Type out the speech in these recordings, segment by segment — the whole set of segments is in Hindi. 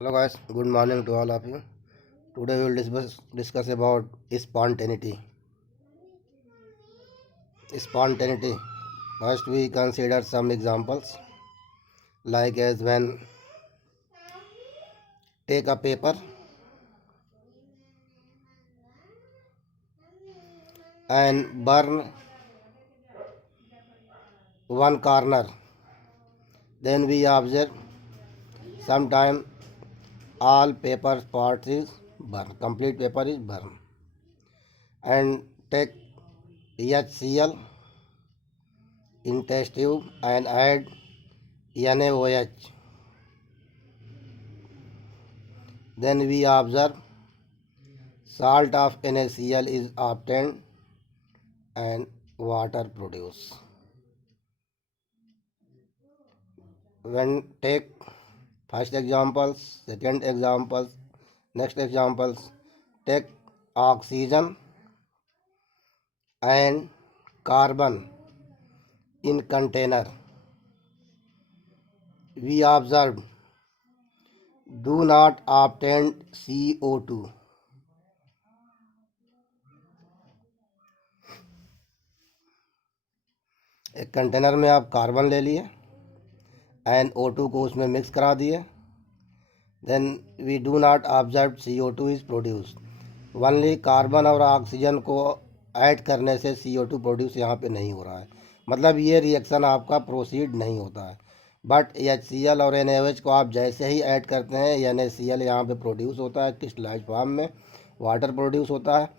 Hello guys, good morning to all of you. Today we will discuss about spontaneity. Spontaneity. First we consider some examples like as when take a paper and burn one corner. Then we observe sometime all paper parts is burned. Complete paper is burned. And take HCl in test tube and add NaOH. Then we observe salt of NaCl is obtained and water produced. When take first examples, second examples, next examples, take oxygen and carbon in container. We observed do not obtain CO2. एक कंटेनर में आप कार्बन ले लिए एंड O2 को उसमें मिक्स करा दिए, then we do not observe CO2 is produced. Only carbon और ऑक्सीजन को ऐड करने से CO2 प्रोड्यूस यहाँ पे नहीं हो रहा है, मतलब ये रिएक्शन आपका प्रोसीड नहीं होता है। बट HCl और NaOH को आप जैसे ही ऐड करते हैं NaCl यहाँ पे प्रोड्यूस होता है क्रिस्टलाइज्ड फॉर्म में, वाटर प्रोड्यूस होता है।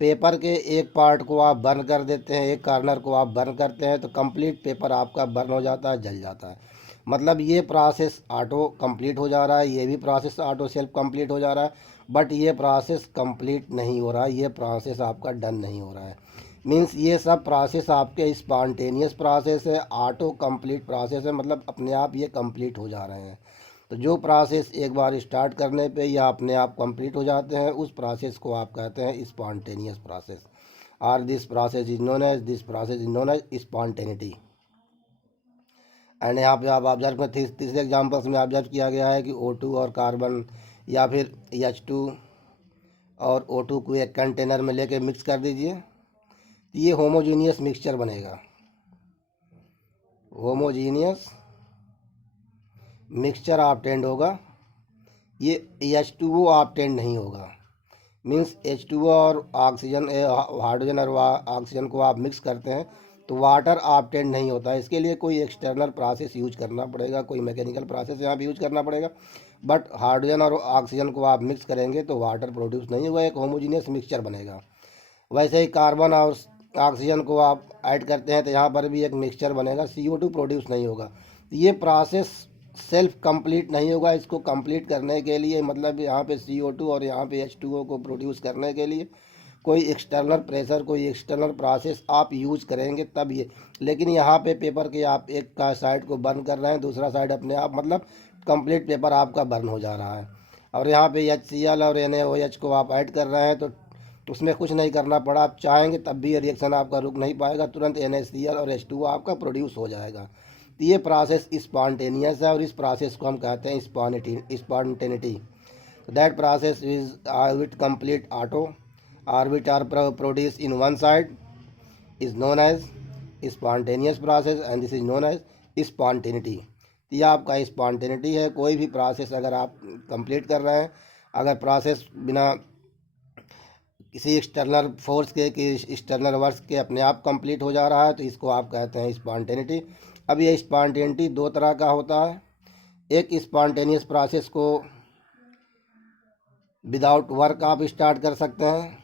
पेपर के एक पार्ट को आप बर्न कर देते हैं, एक कॉर्नर को आप बर्न करते हैं तो कंप्लीट पेपर आपका बर्न हो जाता है, जल जाता है। मतलब ये प्रोसेस ऑटो कंप्लीट हो जा रहा है, ये भी प्रोसेस ऑटो सेल्फ कंप्लीट हो जा रहा है, बट ये प्रोसेस कंप्लीट नहीं हो रहा है, ये प्रोसेस आपका डन नहीं हो रहा है। मीन्स ये सब प्रोसेस आपके स्पॉन्टेनियस प्रोसेस है, ऑटो कंप्लीट प्रोसेस है, मतलब अपने आप ये कंप्लीट हो जा रहे हैं। तो जो प्रोसेस एक बार स्टार्ट करने पे या अपने आप कंप्लीट हो जाते हैं उस प्रोसेस को आप कहते हैं स्पॉन्टेनियस प्रोसेस, और this process is known as spontaneity. And यहाँ पे आप ऑब्जर्व कर तीसरे एग्जांपल्स में ऑब्जर्व किया गया है कि O2 और कार्बन या फिर H2 और O2 को एक कंटेनर में लेके मिक्स कर दीजिए, तो ये होमोजीनियस मिक्सचर बनेगा। होमोजीनियस मिक्सचर ऑब्टेंड होगा, ये H2O ऑब्टेंड नहीं होगा। मीन्स H2O और ऑक्सीजन हाइड्रोजन और ऑक्सीजन को आप मिक्स करते हैं तो वाटर ऑब्टेंड नहीं होता। इसके लिए कोई एक्सटर्नल प्रोसेस यूज करना पड़ेगा, कोई मैकेनिकल प्रोसेस यहाँ पे यूज करना पड़ेगा। बट हाइड्रोजन और ऑक्सीजन को आप मिक्स करेंगे तो वाटर प्रोड्यूस नहीं होगा, एक होमोजीनियस मिक्सचर बनेगा। वैसे ही कार्बन और ऑक्सीजन को आप ऐड करते हैं तो यहाँ पर भी एक मिक्सचर बनेगा, CO2 प्रोड्यूस नहीं होगा। तो ये प्रोसेस सेल्फ कंप्लीट नहीं होगा। इसको कंप्लीट करने के लिए मतलब यहाँ पे CO2 और यहाँ पे H2O को प्रोड्यूस करने के लिए कोई एक्सटर्नल प्रेशर, कोई एक्सटर्नल प्रोसेस आप यूज करेंगे तब ये। लेकिन यहाँ पे पेपर के आप एक का साइड को बर्न कर रहे हैं, दूसरा साइड अपने आप मतलब कंप्लीट पेपर आपका बर्न हो जा रहा है। और यहाँ पे HCl और NaOH को आप ऐड कर रहे हैं तो उसमें कुछ नहीं करना पड़ा, आप चाहेंगे तब भी ये रिएक्शन आपका रुक नहीं पाएगा, तुरंत NaCl और H2O आपका प्रोड्यूस हो जाएगा। तो ये प्रोसेस स्पॉन्टेनियस है और इस प्रोसेस को हम कहते हैं spontaneity. That process is with complete auto or which are produced in one side is known as spontaneous process and this is known as spontaneity। ये आपका स्पॉन्टेनिटी है। कोई भी प्रोसेस अगर आप कंप्लीट कर रहे हैं, अगर प्रोसेस बिना किसी एक्सटर्नल फोर्स के कि एक्सटर्नल वर्क के अपने आप कंप्लीट हो जा रहा है तो इसको आप कहते हैं स्पॉन्टेनिटी। अब ये स्पॉन्टेनिटी दो तरह का होता है, एक स्पॉन्टेनियस प्रोसेस को विदाउट वर्क आप स्टार्ट कर सकते हैं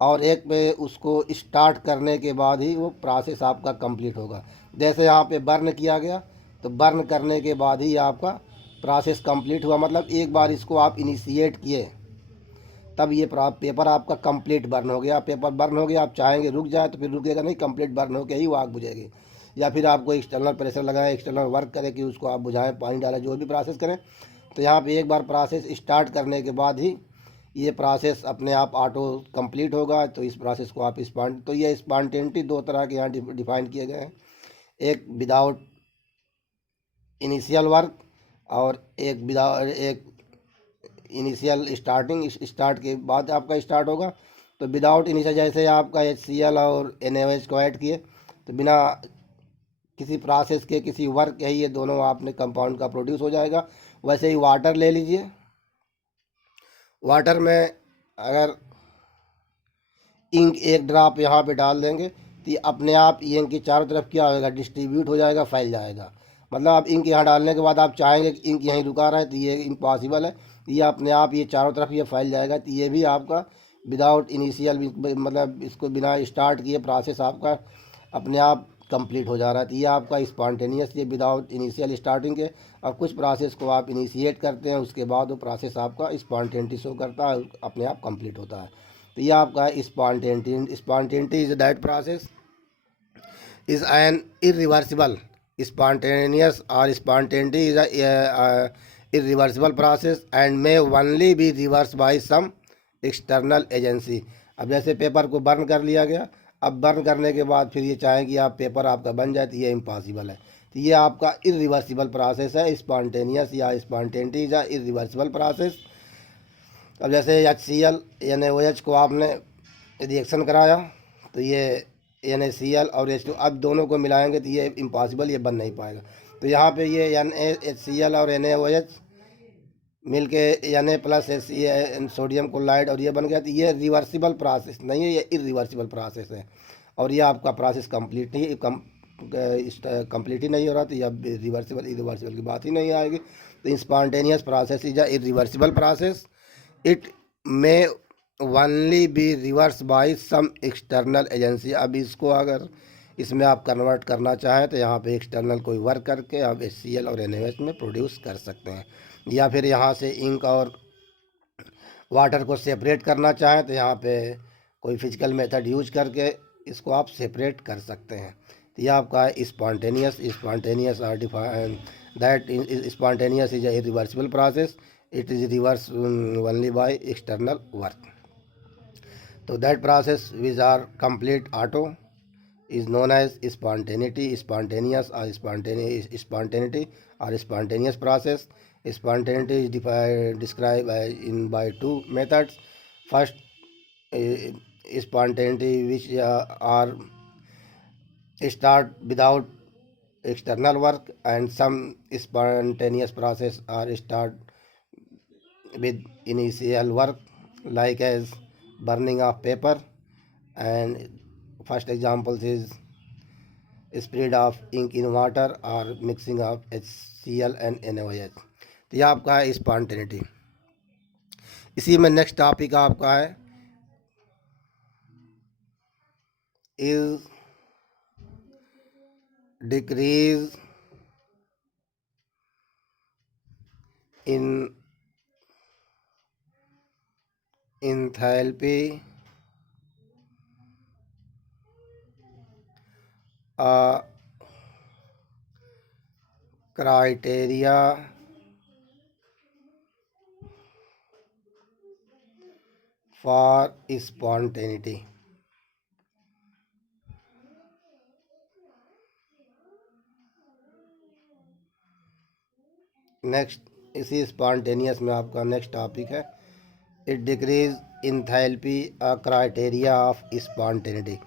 और एक पे उसको स्टार्ट करने के बाद ही वो प्रोसेस आपका कंप्लीट होगा। जैसे यहाँ पे बर्न किया गया तो बर्न करने के बाद ही आपका प्रोसेस कंप्लीट हुआ, मतलब एक बार इसको आप इनिशिएट किए तब ये पेपर आपका कंप्लीट बर्न हो गया। पेपर बर्न हो गया, आप चाहेंगे रुक जाए तो फिर रुकेगा नहीं, कंप्लीट बर्न हो के ही वो आग बुझेगी। या फिर आपको एक्सटर्नल प्रेशर लगाएं, एक्सटर्नल वर्क करें कि उसको आप बुझाएं, पानी डालें, जो भी प्रोसेस करें। तो यहाँ पे एक बार प्रोसेस स्टार्ट करने के बाद ही ये प्रोसेस अपने आप ऑटो कंप्लीट होगा। तो इस प्रोसेस को आप तो ये स्पॉन्टेनिटी दो तरह के यहाँ डिफाइन किए गए हैं, एक विदाउट इनिशियल वर्क और एक एक इनिशियल स्टार्ट के बाद आपका स्टार्ट होगा। तो विदाउट इनिशियल जैसे आपका HCl और NaOH को ऐड किए तो बिना किसी प्रोसेस के किसी वर्क के ही ये दोनों आपने कंपाउंड का प्रोड्यूस हो जाएगा। वैसे ही वाटर ले लीजिए। वाटर में अगर इंक एक ड्रॉप यहाँ पे डाल देंगे तो ये अपने आप इंक की चारों तरफ क्या होगा, डिस्ट्रीब्यूट हो जाएगा, फैल जाएगा। मतलब आप इंक यहाँ डालने के बाद आप चाहेंगे कि इंक यहीं रुका रहे तो ये इम्पॉसिबल है। ये अपने आप ये चारों तरफ ये फैल जाएगा। तो ये भी आपका विदाउट इनिशियल मतलब इसको बिना स्टार्ट किए प्रोसेस आपका अपने आप कंप्लीट हो जा रहा है। तो ये आपका स्पॉन्टेनियस, ये विदाउट इनिशियल स्टार्टिंग के। और कुछ प्रोसेस को आप इनिशिएट करते हैं उसके बाद वो प्रोसेस आपका स्पॉन्टेनिटी शो करता है, अपने आप कंप्लीट होता है। तो ये आपका spontaneity. Spontaneity is that process is an irreversible. Spontaneous or spontaneity is a irreversible process and may only be reversed by some external agency. अब जैसे पेपर को बर्न कर लिया गया, अब बर्न करने के बाद फिर ये चाहें कि आप पेपर आपका बन जाए तो ये इम्पॉसिबल है। तो ये आपका इरिवर्सिबल प्रोसेस है। स्पॉन्टेनियस या spontaneity is a irreversible process. अब जैसे HCl NaOH को आपने रिएक्शन कराया तो ये NaCl और H2 अब दोनों को मिलाएंगे तो ये इम्पॉसिबल, ये बन नहीं पाएगा। तो यहाँ पे ये NaHCl और NaOH मिल के Na प्लस सोडियम क्लोराइड और ये बन गया। तो ये रिवर्सिबल प्रोसेस नहीं है, ये इरिवर्सिबल प्रोसेस है। और ये आपका प्रोसेस कंप्लीट नहीं कंप्लीट ही नहीं हो रहा। तो ये रिवर्सिबल इरिवर्सिबल की बात ही नहीं आएगी। तो spontaneous process is a irreversible process. It may only be reverse by some external agency. अब इसको अगर इसमें आप कन्वर्ट करना चाहें तो यहाँ पे एक्सटर्नल कोई वर्क करके आप HCl और NaOH में प्रोड्यूस कर सकते हैं। या फिर यहाँ से इंक और वाटर को सेपरेट करना चाहें तो यहाँ पे कोई फिजिकल मेथड यूज करके इसको आप सेपरेट कर सकते हैं। तो यह आपका spontaneous are define that spontaneous is a reversible process. It is reverse only by external work. तो that process which are complete auto is known as spontaneous or spontaneity or spontaneous process. Spontaneity is described by two methods. First, spontaneity which are start without external work, and some spontaneous process are start with initial work, like as burning of paper. And first examples is spread of ink in water or mixing of HCl and NaOH। तो ये आपका है स्पॉन्टेनिटी। इसी में नेक्स्ट टॉपिक आपका है is decrease in enthalpy a criteria for spontaneity। Next इसी स्पॉन्टेनियस में आपका नेक्स्ट टॉपिक है it decrease enthalpy a criteria of spontaneity.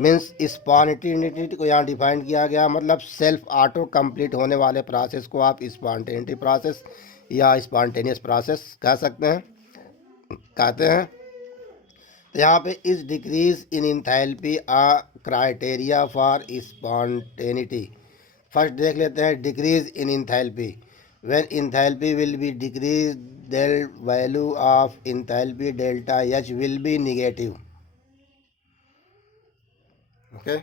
Means spontaneity को यहाँ डिफाइन किया गया, मतलब सेल्फ ऑटो कंप्लीट होने वाले प्रोसेस को आप स्पॉन्टेनिटी प्रोसेस या स्पॉन्टेनियस प्रोसेस कह सकते हैं, कहते हैं। तो यहाँ पे is decrease in enthalpy a criteria for spontaneity. First देख लेते हैं decrease in enthalpy. When enthalpy will be decrease the value of enthalpy delta H will be negative. Okay,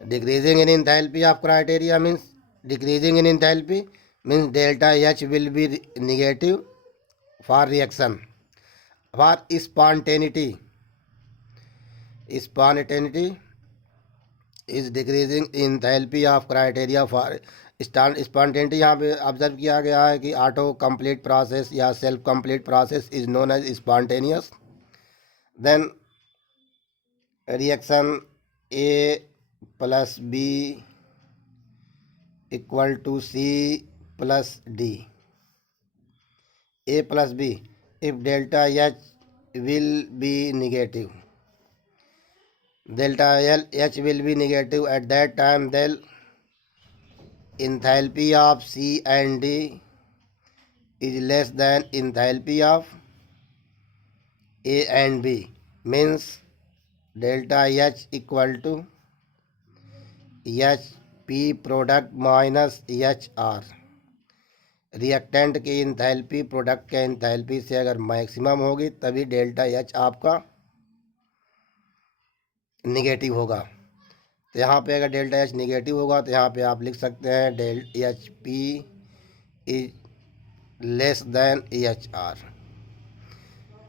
decreasing in enthalpy of criteria means decreasing in enthalpy means delta H will be negative for reaction. For spontaneity is decreasing enthalpy of criteria for spontaneity. यहाँ पे ऑब्जर्व किया गया है कि ऑटो कंप्लीट प्रोसेस या self complete process is known as spontaneous. Then reaction A + B = C plus D, A plus B. If delta H will be negative, delta H will be negative at that time, then enthalpy of C and D is less than enthalpy of A and B. Means delta H equal to H P product minus H R. Reactant की इंथैल्पी प्रोडक्ट के इंथैल्पी से अगर मैक्सिमम होगी तभी डेल्टा एच आपका निगेटिव होगा। तो यहाँ पे अगर डेल्टा एच निगेटिव होगा तो यहाँ पे आप लिख सकते हैं del H P is less than H R.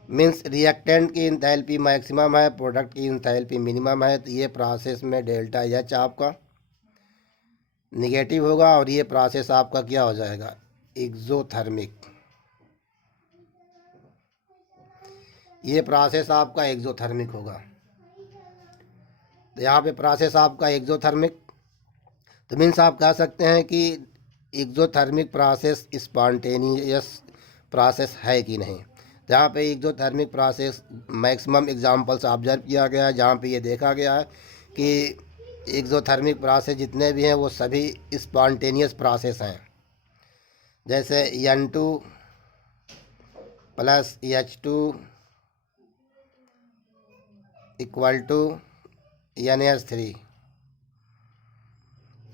Means reactant की इंथैल्पी मैक्सिमम है, प्रोडक्ट की इंथैल्पी मिनिमम है, तो ये प्रोसेस में डेल्टा एच आपका निगेटिव होगा और ये प्रोसेस आपका क्या हो जाएगा, एक्सोथर्मिक। ये प्रोसेस आपका एक्सोथर्मिक होगा। तो यहाँ पे प्रोसेस आपका एक्सोथर्मिक, तो मीन्स आप कह सकते हैं कि एक्सोथर्मिक प्रोसेस स्पॉन्टेनियस प्रोसेस है कि नहीं। जहाँ पे exothermic process maximum examples observe किया गया है, जहाँ पे ये देखा गया है कि एक्सोथर्मिक प्रोसेस जितने भी हैं वो सभी स्पॉन्टेनियस प्रोसेस हैं। जैसे N2 plus H2 equal to NH3।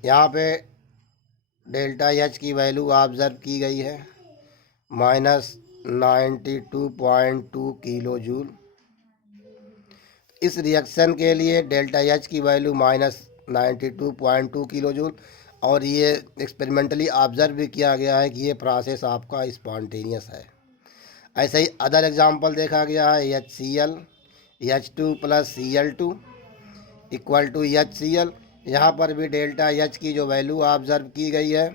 यहाँ पे डेल्टा एच की वैल्यू ऑब्जर्व की गई है -92.2 किलो जूल। इस रिएक्शन के लिए डेल्टा एच की वैल्यू -92.2 किलो जूल, और ये एक्सपेरिमेंटली ऑब्जर्व भी किया गया है कि ये प्रोसेस आपका स्पॉन्टेनियस है। ऐसे ही अदर एग्जांपल देखा गया है HCl H2 plus Cl2 equal to HCl। यहाँ पर भी डेल्टा एच की जो वैल्यू ऑब्जर्व की गई है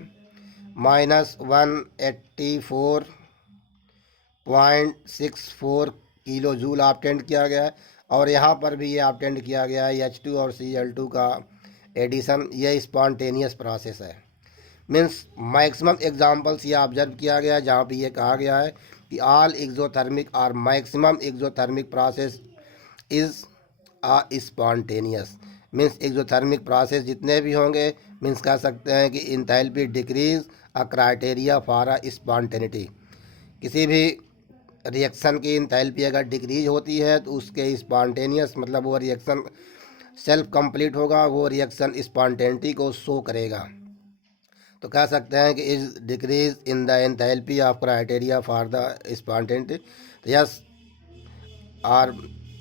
-184.64 किलो जूल ऑब्टेंड किया गया है, और यहाँ पर भी ये ऑब्टेंड किया गया है H2 और Cl2 का एडिशन। ये स्पॉन्टेनियस प्रोसेस है। मीन्स मैक्सिमम एग्जांपल्स ये ऑब्जर्व किया गया है जहाँ पे ये कहा गया है कि ऑल एक्सोथर्मिक और maximum exothermic process is spontaneous. Means exothermic process जितने भी होंगे, मीन्स कह सकते हैं कि enthalpy decrease a criteria for a spontaneity. किसी भी रिएक्शन की इंथैल्पी अगर डिक्रीज होती है तो उसके स्पॉन्टेनियस मतलब वो रिएक्शन सेल्फ कंप्लीट होगा, वो रिएक्शन स्पॉन्टेनिटी को शो करेगा। तो कह सकते हैं कि is decrease in the enthalpy of criteria for the spontaneity. Yes, और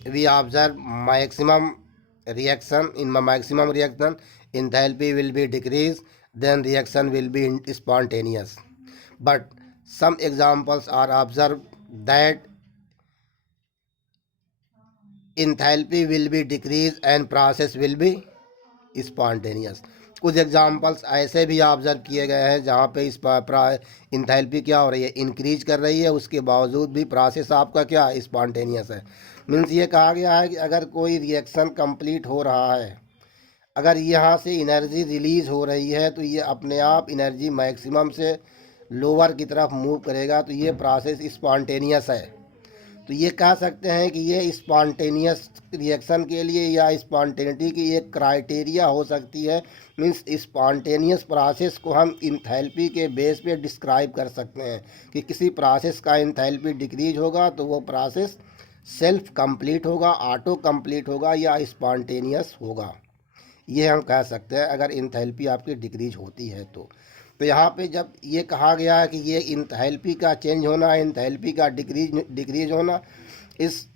we observe maximum reaction in my maximum reaction enthalpy will be decreased, then reaction will be spontaneous. But some examples are observed that enthalpy will be decreased and process will be spontaneous. कुछ एग्जाम्पल्स ऐसे भी ऑब्जर्व किए गए हैं जहाँ पे इस इंथैल्पी क्या हो रही है, इंक्रीज कर रही है, उसके बावजूद भी प्रोसेस आपका क्या स्पॉन्टेनियस है। मीन्स ये कहा गया है कि अगर कोई रिएक्शन कंप्लीट हो रहा है, अगर यहाँ से एनर्जी रिलीज हो रही है तो ये अपने आप एनर्जी मैक्सिमम से लोअर की तरफ मूव करेगा, तो ये प्रोसेस स्पॉन्टेनियस है। तो ये कह सकते हैं कि ये स्पॉन्टेनियस रिएक्शन के लिए या स्पॉन्टेनिटी की एक क्राइटेरिया हो सकती है। मीन्स स्पॉन्टेनियस प्रोसेस को हम इंथैल्पी के बेस पे डिस्क्राइब कर सकते हैं कि किसी प्रोसेस का इंथैल्पी डिक्रीज होगा तो वो प्रोसेस सेल्फ कंप्लीट होगा, ऑटो कंप्लीट होगा या स्पॉन्टेनियस होगा। ये हम कह सकते हैं अगर इंथैल्पी आपकी डिक्रीज होती है तो। यहाँ पे जब ये कहा गया है कि ये इंथैल्पी का चेंज होना, इंथैल्पी का डिक्रीज होना इस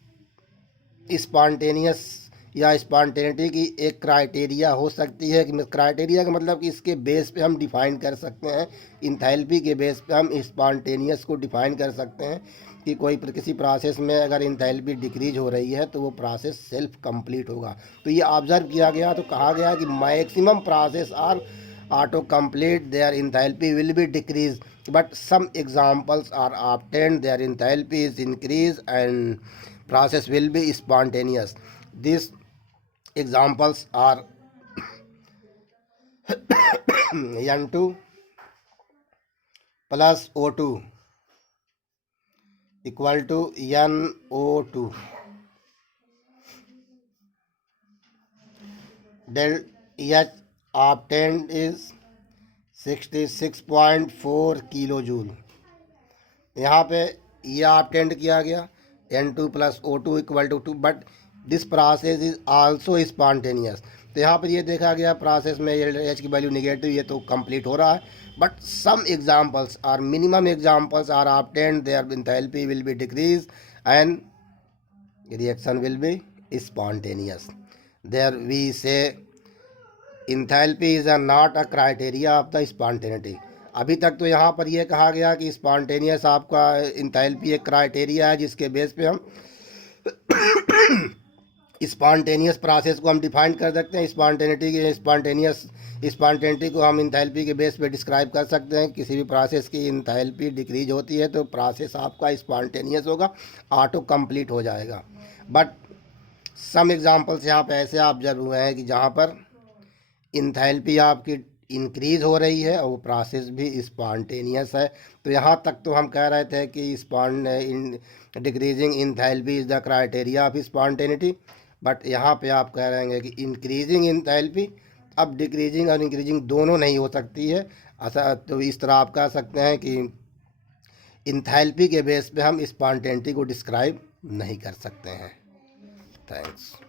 स्पॉन्टेनियस या स्पॉन्टेनिटी की एक क्राइटेरिया हो सकती है। कि क्राइटेरिया का मतलब कि इसके बेस पे हम डिफ़ाइन कर सकते हैं, इंथैल्पी के बेस पे हम स्पॉन्टेनियस को डिफ़ाइन कर सकते हैं कि किसी प्रोसेस में अगर इंथैल्पी डिक्रीज हो रही है तो वो प्रोसेस सेल्फ कंप्लीट होगा। तो ये ऑब्जर्व किया गया, तो कहा गया कि maximum process are auto complete, their enthalpy will be decreased, but some examples are obtained their enthalpy is increased and process will be spontaneous. These examples are N2 plus O2 equal to NO2 del H obtained is 66.4 kilo joule. यहाँ पे ये ऑब्टेंड किया गया N2 plus O2 equal to 2, but this process is also spontaneous. तो यहाँ पर ये देखा गया प्रोसेस में H की वैल्यू निगेटिव, ये तो कंप्लीट हो रहा है, बट सम एग्जांपल्स और minimum examples are obtained, there enthalpy will be decrease and reaction will be spontaneous. There we say enthalpy is not a criteria of the spontaneity. अभी तक तो यहाँ पर यह कहा गया कि स्पॉन्टेनियस आपका इंथैल्पी एक क्राइटेरिया है जिसके बेस पे हम स्पॉन्टेनियस प्रोसेस को हम डिफाइन कर सकते हैं। स्पॉन्टेनिटी को हम इंथैल्पी के बेस पे डिस्क्राइब कर सकते हैं। किसी भी प्रोसेस की इंथैल्पी डिक्रीज होती है तो प्रोसेस आपका स्पॉन्टेनियस होगा, ऑटो कंप्लीट हो जाएगा। बट सम एग्जांपल्स यहाँ पे ऐसे ऑब्जर्व हुए हैं कि जहाँ पर इंथैल्पी आपकी इंक्रीज हो रही है और वो प्रोसेस भी स्पॉन्टेनियस है। तो यहाँ तक तो हम कह रहे थे कि decreasing enthalpy is the criteria of spontaneity, but यहाँ पे आप कह रहे हैं कि इंक्रीजिंग इंथैल्पी। अब डिक्रीजिंग और इंक्रीजिंग दोनों नहीं हो सकती है ऐसा, तो इस तरह आप कह सकते हैं कि इंथैल्पी के बेस पे हम स्पॉन्टेनिटी को डिस्क्राइब नहीं कर सकते हैं। थैंक्स।